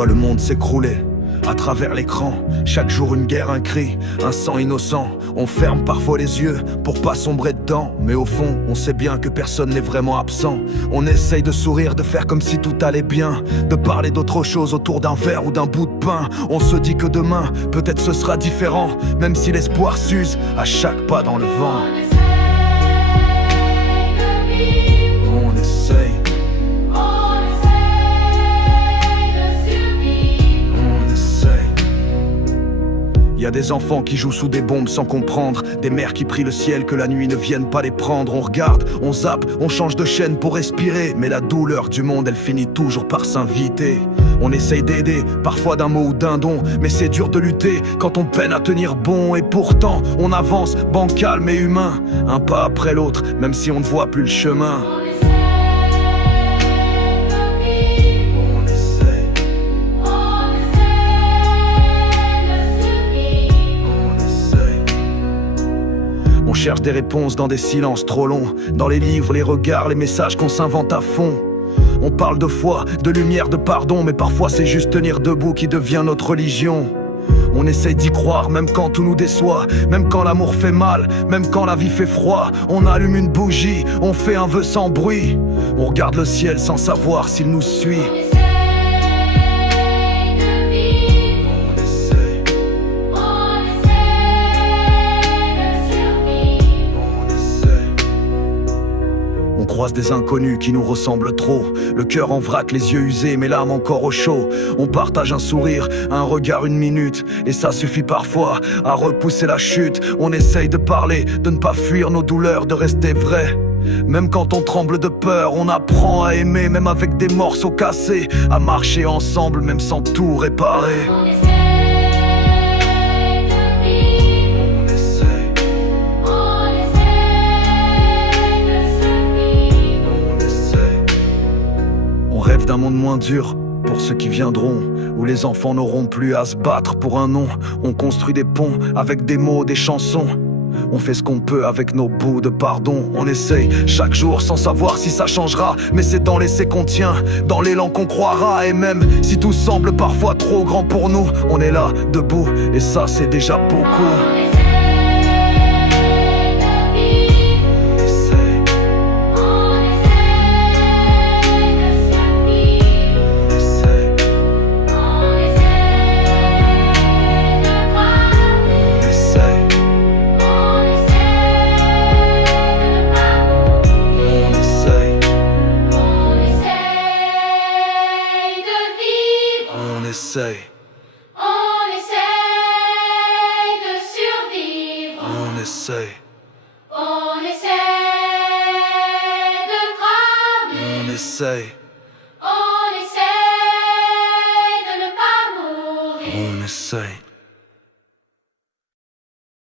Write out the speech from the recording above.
voit le monde s'écrouler à travers l'écran, chaque jour une guerre, un cri, un sang innocent. On ferme parfois les yeux pour pas sombrer dedans, mais au fond, on sait bien que personne n'est vraiment absent. On essaye de sourire, de faire comme si tout allait bien, de parler d'autre chose autour d'un verre ou d'un bout de pain. On se dit que demain, peut-être ce sera différent, même si l'espoir s'use à chaque pas dans le vent. On essaye. Y a des enfants qui jouent sous des bombes sans comprendre, des mères qui prient le ciel que la nuit ne vienne pas les prendre. On regarde, on zappe, on change de chaîne pour respirer, mais la douleur du monde, elle finit toujours par s'inviter. On essaye d'aider, parfois d'un mot ou d'un don, mais c'est dur de lutter quand on peine à tenir bon. Et pourtant, on avance, bancal mais humain, un pas après l'autre, même si on ne voit plus le chemin. On cherche des réponses dans des silences trop longs, dans les livres, les regards, les messages qu'on s'invente à fond. On parle de foi, de lumière, de pardon, mais parfois c'est juste tenir debout qui devient notre religion. On essaye d'y croire, même quand tout nous déçoit, même quand l'amour fait mal, même quand la vie fait froid. On allume une bougie, on fait un vœu sans bruit, on regarde le ciel sans savoir s'il nous suit. On croise des inconnus qui nous ressemblent trop, le cœur en vrac, les yeux usés, mais l'âme encore au chaud. On partage un sourire, un regard, une minute, et ça suffit parfois à repousser la chute. On essaye de parler, de ne pas fuir nos douleurs, de rester vrai. Même quand on tremble de peur, on apprend à aimer, même avec des morceaux cassés, à marcher ensemble, même sans tout réparer. On rêve d'un monde moins dur pour ceux qui viendront, où les enfants n'auront plus à se battre pour un nom. On construit des ponts avec des mots, des chansons. On fait ce qu'on peut avec nos bouts de pardon. On essaye chaque jour sans savoir si ça changera, mais c'est dans l'essai qu'on tient, dans l'élan qu'on croira. Et même si tout semble parfois trop grand pour nous, on est là, debout, et ça c'est déjà beaucoup. On essaye de survivre. On essaye. On essaye de cramer. On essaye. On essaye de ne pas mourir. On essaye.